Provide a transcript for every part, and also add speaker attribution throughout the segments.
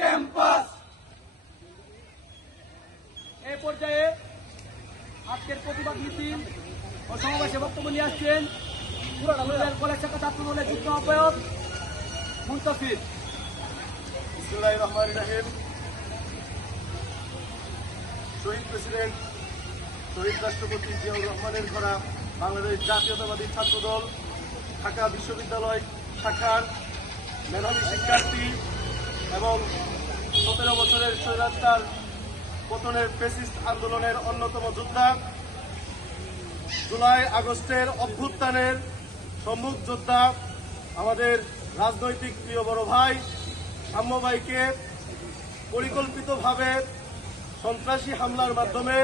Speaker 1: Campus. এ পর্যায়ে আজকের প্রতিবাদ মিছিল ও সমাবেশে নিয়ে আসছেন কলেজ শাখা ছাত্র দলের যুগ্ম আহ্বায়ক মুন্তাফির
Speaker 2: রহমান রাহিম। শহীদ প্রেসিডেন্ট শহীদ রাষ্ট্রপতি জিয়াউর রহমানের ঘোড়া বাংলাদেশ জাতীয়তাবাদী ছাত্রদল ঢাকা বিশ্ববিদ্যালয় শাখার মেধাবী শিক্ষার্থী এবং সতেরো বছরের স্বৈরাচার পতনের ফেসিস্ট আন্দোলনের অন্যতম যোদ্ধা। জুলাই আগস্টের অভ্যুত্থানের সম্মুখ যোদ্ধা আমাদের রাজনৈতিক প্রিয় বড় ভাই সাম্যবাইকে পরিকল্পিতভাবে সন্ত্রাসী হামলার মাধ্যমে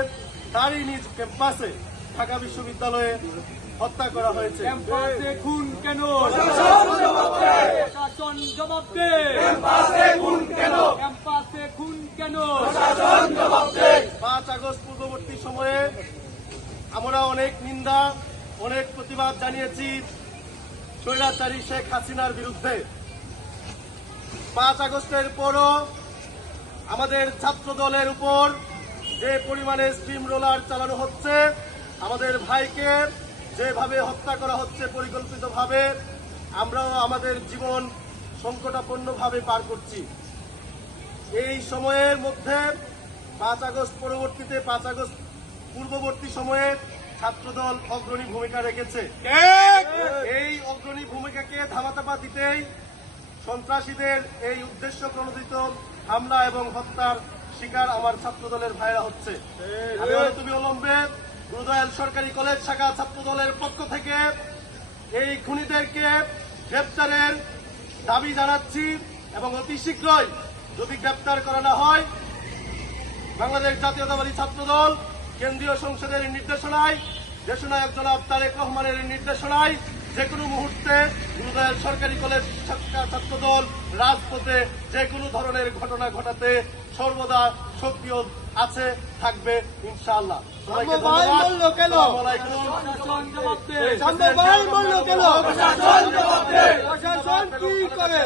Speaker 2: তারই নিজ ক্যাম্পাসে ঢাকা বিশ্ববিদ্যালয়ে হত্যা করা হয়েছে।
Speaker 1: খুন কেন? প্রশাসন জবাব দে ক্যাম্পাসে খুন কেন? ক্যাম্পাসে খুন কেন?
Speaker 2: পাঁচ আগস্ট পূর্ববর্তী সময়ে আমরা অনেক নিন্দা অনেক প্রতিবাদ জানিয়েছি স্বৈরাচারী শেখ হাসিনার বিরুদ্ধে। পাঁচ আগস্টের পরও আমাদের ছাত্র দলের উপর যে পরিমাণে স্টিম রোলার চালানো হচ্ছে আমাদের ভাইকে যেভাবে হত্যা করা হচ্ছে পরিকল্পিতভাবে আমরাও আমাদের জীবন সংকটাপন্নভাবে পার করছি। এই সময়ের মধ্যে পাঁচ আগস্ট পরবর্তীতে, পাঁচ আগস্ট পূর্ববর্তী সময়ে ছাত্রদল অগ্রণী ভূমিকা রেখেছে। এই অগ্রণী ভূমিকাকে ধামাচাপা দিতেই সন্ত্রাসীদের এই উদ্দেশ্য প্রণোদিত হামলা এবং হত্যার শিকার আমার ছাত্রদলের ভাইরা হচ্ছে। তুমি অবলম্বে গুরুদয়াল সরকারি কলেজ শাখা ছাত্রদলের পক্ষ থেকে এই খুনিদেরকে গ্রেপ্তারের দাবি জানাচ্ছি এবং অতি শীঘ্রই যদি গ্রেপ্তার করা না হয়, বাংলাদেশ জাতীয়তাবাদী ছাত্রদল, কেন্দ্রীয় সংসদের নির্দেশনায়, দেশনায়ক জনাব তারেক রহমানের নির্দেশনায় যে কোনো মুহূর্তে সরকারি কলেজ ছাত্র- ছাত্রদল রাজপথে যে কোনো ধরনের ঘটনা ঘটাতে সর্বদা সক্রিয় আছে থাকবে ইনশাআল্লাহ?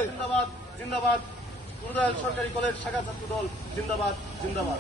Speaker 2: জিন্দাবাদ জিন্দাবাদ। সরকারি কলেজ শাখা ছাত্র দল জিন্দাবাদ জিন্দাবাদ।